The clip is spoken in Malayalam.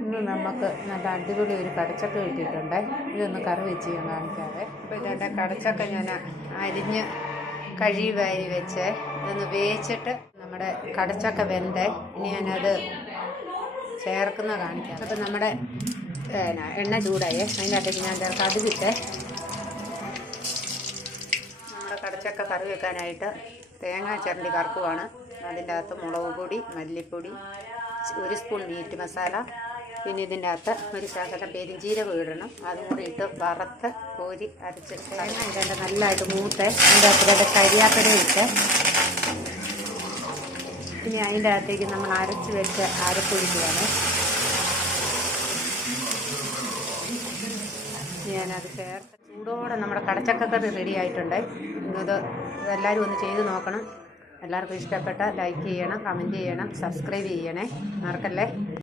ഇന്ന് നമുക്ക് നല്ല അടിപൊളി ഒരു കടച്ചക്ക കിട്ടിയിട്ടുണ്ട്. ഇതൊന്ന് കറി വെച്ച് ഞാൻ കാണിക്കാതെ. അപ്പോൾ ഇതെൻ്റെ കടച്ചക്ക ഞാൻ അരിഞ്ഞ് കഴുകി വാരി വെച്ച് ഇതൊന്ന് വേവിച്ചിട്ട് നമ്മുടെ കടച്ചക്ക വെന്തേ ഇനി ഞാനത് ചേർക്കുന്ന കാണിക്കാം. അപ്പം നമ്മുടെ എണ്ണ ചൂടായേ, അതിൻ്റെ അകത്തേക്ക് ഞാൻ കടുകിട്ട് നമ്മുടെ കടച്ചക്ക കറി വെക്കാനായിട്ട് തേങ്ങ ചിരണ്ടി കറക്കുവാണ്. അതിൻ്റെ അകത്ത് മുളക് പൊടി, മല്ലിപ്പൊടി, 1 സ്പൂൺ മീറ്റ് മസാല, പിന്നെ ഇതിൻ്റെ അകത്ത് ഒരു ശകലം പെരിഞ്ചീരകം ഇടണം. അതും കൂടി ഇട്ട് വറുത്ത് കോരി അരച്ചിട്ട് ഇതിൻ്റെ നല്ലതായിട്ട് മൂത്ത് അതിൻ്റെ അകത്ത് കരിയാപ്പില ഇട്ട് ഇനി അതിൻ്റെ അകത്തേക്ക് നമ്മൾ അരച്ച് വെച്ച് അരപ്പൊഴിക്കുകയാണ്. ഞാനത് ചേർത്ത് ചൂടോടെ നമ്മുടെ കടച്ചക്കക്കറി റെഡി ആയിട്ടുണ്ട്. ഇത് എല്ലാവരും ഒന്ന് ചെയ്ത് നോക്കണം. എല്ലാവർക്കും ഇഷ്ടപ്പെട്ട ലൈക്ക് ചെയ്യണം, കമൻറ്റ് ചെയ്യണം, സബ്സ്ക്രൈബ് ചെയ്യണേ, മറക്കല്ലേ.